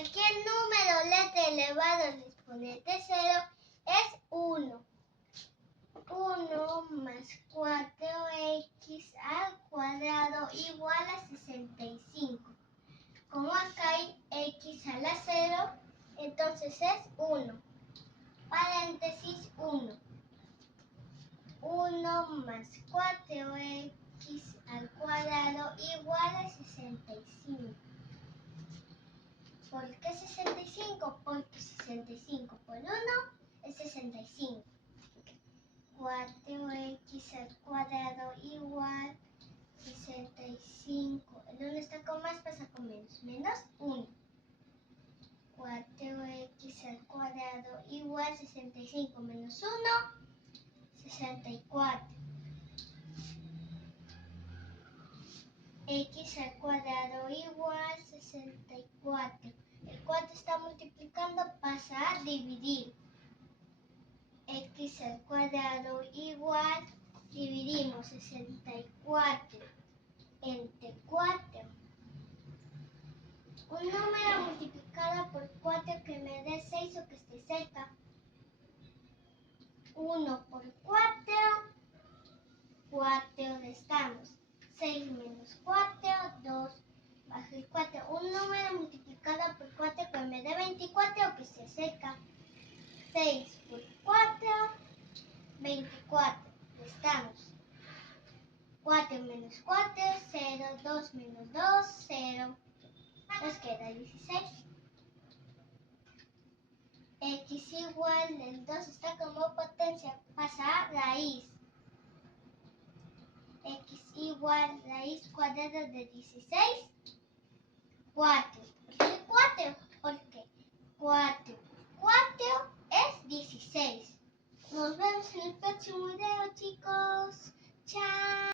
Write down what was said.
cualquier número, letra elevado al exponente 0 es 1. 1 más 4x al cuadrado igual a 65. Como acá hay x a la 0, entonces es 1. Paréntesis 1. 1 más 4x al cuadrado igual a 65. ¿Por qué 65? Porque 65 por 1 es 65. 4x al cuadrado igual 65. El 1 está con más, pasa con menos. Menos 1. 4x al cuadrado igual 65 menos 1, 64. X al cuadrado igual 64. El 4 está multiplicando, pasa a dividir. X al cuadrado igual, dividimos 64 entre 4. Un número multiplicado por 4 que me dé 6 o que esté cerca. 1 por 4, 4 restamos. 6 menos 4, 2 bajo el 4. Un número multiplicado por 4 que me dé 24 o que esté cerca. 6 por 4, 24. Restamos. 4 menos 4, 0. 2 menos 2, 0. Nos queda 16. X igual, el 2 está como potencia, pasa a raíz. X igual raíz cuadrada de 16, 4. ¿Por qué 4? Porque 4 es 16. Nos vemos en el próximo video, chicos. Chao.